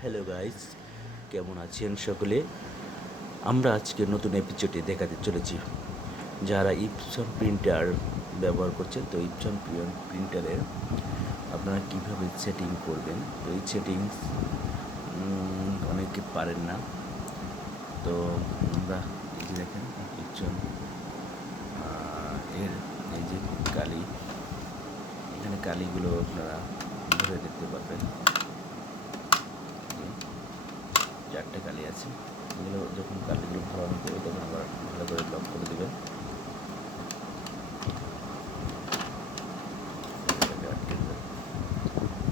Hello guys, কেমন আছেন সকলে? আমরা আজকে নতুন এপিসোডে দেখাতে চলেছি যারা ইপসন প্রিন্টার ব্যবহার করছেন। তো ইপসন প্রিন্টারের আপনারা কীভাবে সেটিং করবেন। তো এই সেটিংস অনেকে পারেন না। তো আমরা এই যে দেখেন ইপসন এর এই যে কালি, এখানে কালিগুলো আপনারা ধরে দেখতে পারবেন। চারটে কালি আছে, এগুলো যখন কালিগুলো ভরানো করবে তখন আবার ভালো করে লক করে দেবেন।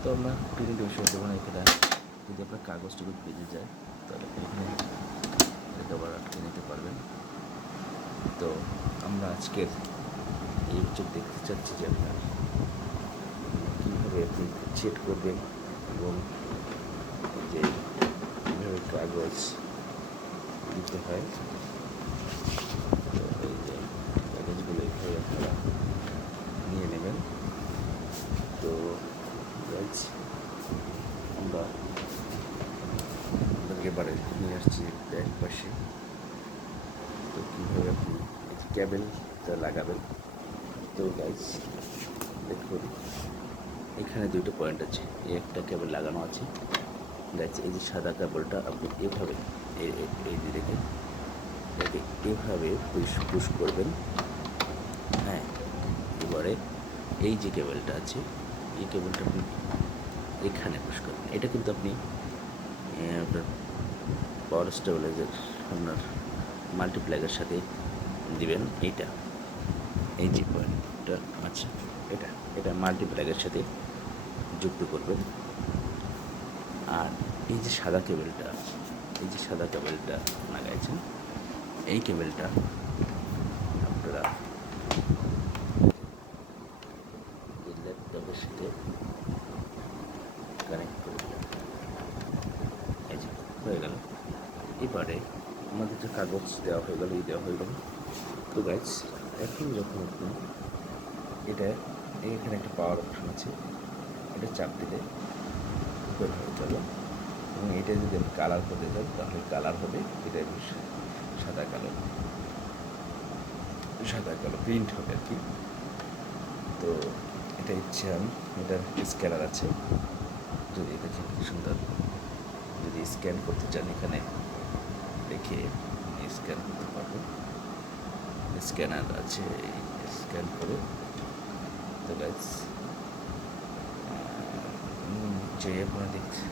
তো আমরা প্রিন্ট বিষয় যখন এখানে যদি আপনার কাগজটুকু বেজে যায় তাহলে এখানে আবার আটকে নিতে পারবেন। তো আমরা আজকের এই বিষয় দেখতে চাচ্ছি যে আপনার কীভাবে আপনি সেট করবেন এবং যে কীভাবে কাগজ দিতে হয়। তো এই যে কাগজগুলো এইভাবে আপনারা নিয়ে নেবেন। তো আমরা আপনাদেরকে এবারে নিয়ে আসছি ব্যাক পাশে। তো কীভাবে আপনি এই যে ক্যাবেলটা লাগাবেন। তো গাইজ দেখুন, এখানে দুটো পয়েন্ট আছে, এই একটা কেবল লাগানো আছে। গাইজ এই যে সাদা কেবলটা আপনি এভাবে এই যে দেখেন এটাকে এভাবে পুশ করবেন। হ্যাঁ, এবারে এই যে কেবলটা আছে এই কেবলটা আপনি এখানে পুশ করবেন। এটা কিন্তু আপনি আপনার পাওয়ার স্টেবিলাইজার আপনার মাল্টিপ্লাগের সাথে দিবেন। এইটা এই যে পয়েন্টটা আছে এটা মাল্টিপ্লাগের সাথে যুক্ত করবেন। আর এই যে সাদা কেবলটা লাগাইছেন, এই কেবলটা আপনারা এই ল্যাপটপের সাথে কানেক্ট করে দেবেন। এই যে হয়ে গেল। এবারে আমাদের যে কাগজ দেওয়া হয়ে গেল। তো গাইজ এখন যখন আপনি এখানে একটা পাওয়ার অপশন আছে, এটা চাপ দিলে ওপেন হয়ে যাবে এবং এটা যদি আমি কালার করতে যাই তাহলে কালার হবে, এটা সাদা কালো প্রিন্ট হবে আর কি। তো এটা ইচ্ছে আমি এটার স্ক্যানার আছে, যদি দেখে কি সুন্দর, যদি স্ক্যান করতে চান এখানে দেখে স্ক্যান করতে পারবেন। স্ক্যানার আছে, স্ক্যান করে। তো গাইজ যে আপনারা দেখছেন